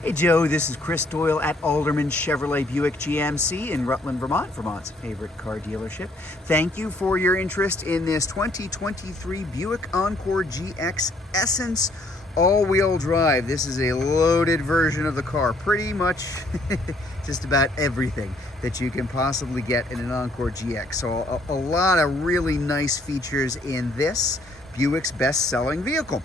Hey Joe, this is Chris Doyle at Alderman Chevrolet Buick GMC in Rutland, Vermont, Vermont's favorite car dealership. Thank you for your interest in this 2023 Buick Encore GX Essence all-wheel drive. This is a loaded version of the car. Pretty much just about everything that you can possibly get in an Encore GX. So a lot of really nice features in this Buick's best-selling vehicle.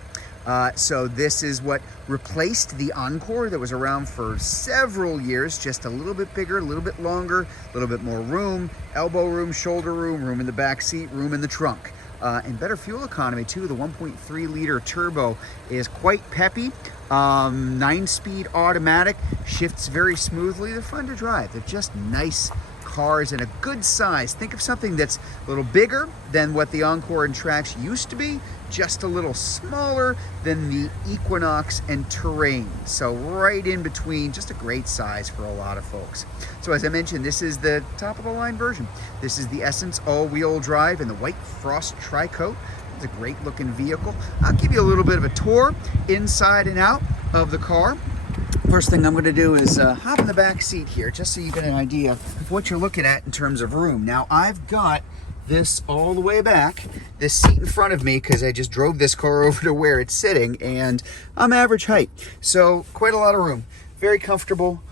So this is what replaced the Encore that was around for several years, just a little bit bigger, a little bit longer, a little bit more room, elbow room, shoulder room, room in the back seat, room in the trunk. And better fuel economy too. The 1.3 liter turbo is quite peppy. 9-speed automatic, shifts very smoothly. They're fun to drive. They're just nice cars and a good size. Think of something that's a little bigger than what the Encore and Trax used to be, just a little smaller than the Equinox and Terrain. So right in between, just a great size for a lot of folks. So as I mentioned, this is the top of the line version. This is the Essence all-wheel drive in the white frost tri-coat. It's a great looking vehicle. I'll give you a little bit of a tour inside and out of the car. First thing I'm going to do is hop in the back seat here, just so you get an idea of what you're looking at in terms of room. Now, I've got this all the way back, this seat in front of me, because I just drove this car over to where it's sitting, and I'm average height, so quite a lot of room. Very comfortable,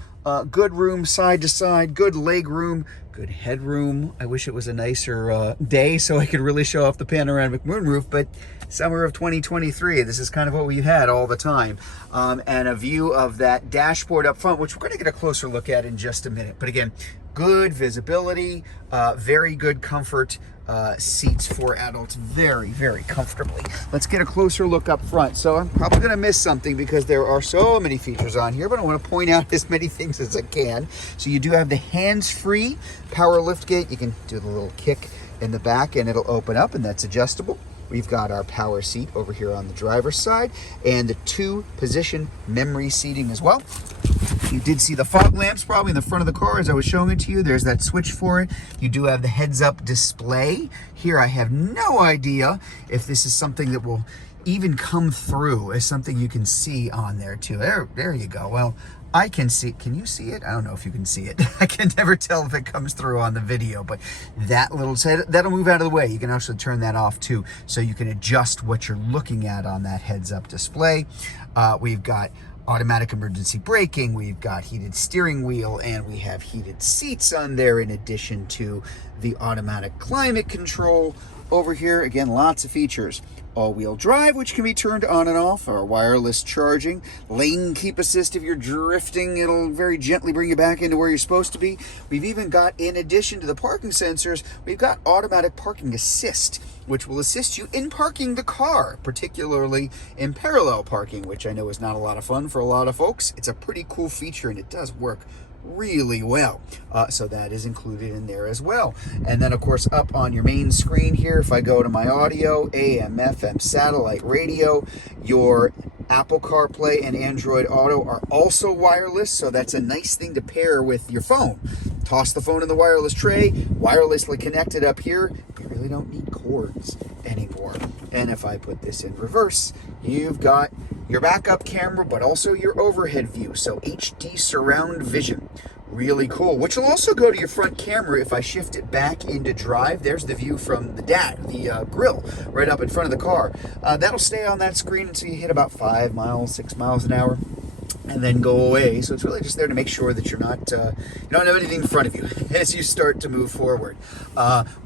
good room side to side, good leg room, good headroom. I wish it was a nicer day so I could really show off the panoramic moonroof, but summer of 2023, this is kind of what we've had all the time. And a view of that dashboard up front, which we're going to get a closer look at in just a minute. But again, good visibility, very good comfort, seats for adults very, very comfortably. Let's get a closer look up front. So I'm probably going to miss something because there are so many features on here, but I want to point out as many things as I can. So you do have the hands-free power liftgate. You can do the little kick in the back and it'll open up, and that's adjustable. We've got our power seat over here on the driver's side and the 2-position memory seating as well. You did see the fog lamps probably in the front of the car as I was showing it to you. There's that switch for it. You do have the heads-up display. Here I have no idea if this is something that will even come through as something you can see on there too. There you go. Well, I can see, can you see it? I don't know if you can see it. I can never tell if it comes through on the video, but that little, that'll move out of the way. You can actually turn that off too, so you can adjust what you're looking at on that heads-up display. We've got automatic emergency braking, we've got heated steering wheel, and we have heated seats on there in addition to the automatic climate control. Over here, again, lots of features. All-wheel drive, which can be turned on and off, or wireless charging. Lane keep assist if you're drifting. It'll very gently bring you back into where you're supposed to be. We've even got, in addition to the parking sensors, we've got automatic parking assist, which will assist you in parking the car, particularly in parallel parking, which I know is not a lot of fun for a lot of folks. It's a pretty cool feature, and it does work really well. So that is included in there as well. And then of course up on your main screen here, if I go to my audio, AM, FM, satellite radio, your Apple CarPlay and Android Auto are also wireless, so that's a nice thing to pair with your phone. Toss the phone in the wireless tray, wirelessly connected up here. You really don't need cords anymore. And if I put this in reverse, you've got your backup camera, but also your overhead view, so HD surround vision. Really cool, which will also go to your front camera. If I shift it back into drive, there's the view from the grill right up in front of the car. That'll stay on that screen until you hit about 5 miles, 6 miles an hour, and then go away. So it's really just there to make sure that you're not, you don't have anything in front of you as you start to move forward.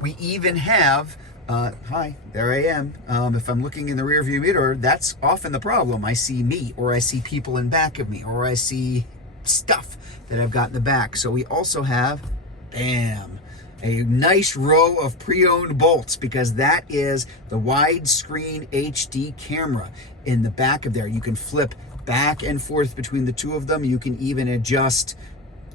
We even have, hi, there I am. If I'm looking in the rear view mirror, that's often the problem. I see me, or I see people in back of me, or I see stuff that I've got in the back. So we also have, bam, a nice row of pre-owned bolts, because that is the widescreen HD camera in the back of there. You can flip back and forth between the two of them. You can even adjust,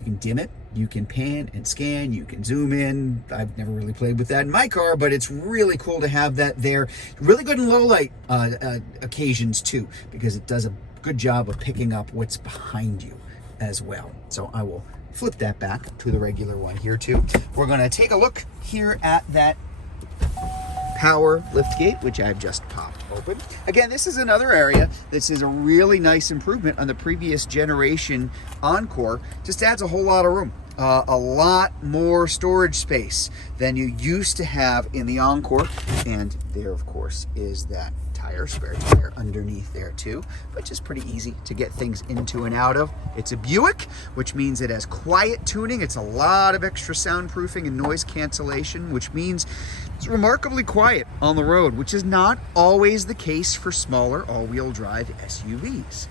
you can dim it, you can pan and scan, you can zoom in. I've never really played with that in my car, but it's really cool to have that there. Really good in low light occasions too, because it does a good job of picking up what's behind you as well. So I will flip that back to the regular one here too. We're going to take a look here at that power liftgate, which I've just popped open. Again, this is another area. This is a really nice improvement on the previous generation Encore. Just adds a whole lot of room. A lot more storage space than you used to have in the Encore. And there, of course, is that spare tire underneath there too, but just pretty easy to get things into and out of. It's a Buick, which means it has quiet tuning. It's a lot of extra soundproofing and noise cancellation, which means it's remarkably quiet on the road, which is not always the case for smaller all-wheel drive SUVs.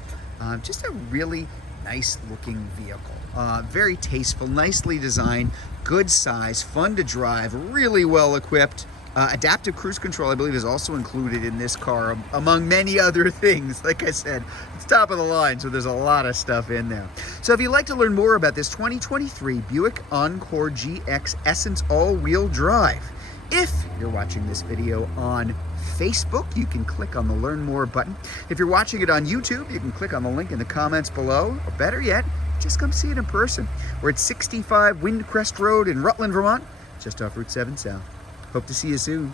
Just a really nice looking vehicle. Very tasteful, nicely designed, good size, fun to drive, really well equipped. Adaptive cruise control, I believe, is also included in this car, among many other things. Like I said, it's top of the line, so there's a lot of stuff in there. So if you'd like to learn more about this 2023 Buick Encore GX Essence all-wheel drive, if you're watching this video on Facebook, you can click on the Learn More button. If you're watching it on YouTube, you can click on the link in the comments below, or better yet, just come see it in person. We're at 65 Windcrest Road in Rutland, Vermont, just off Route 7 South. Hope to see you soon.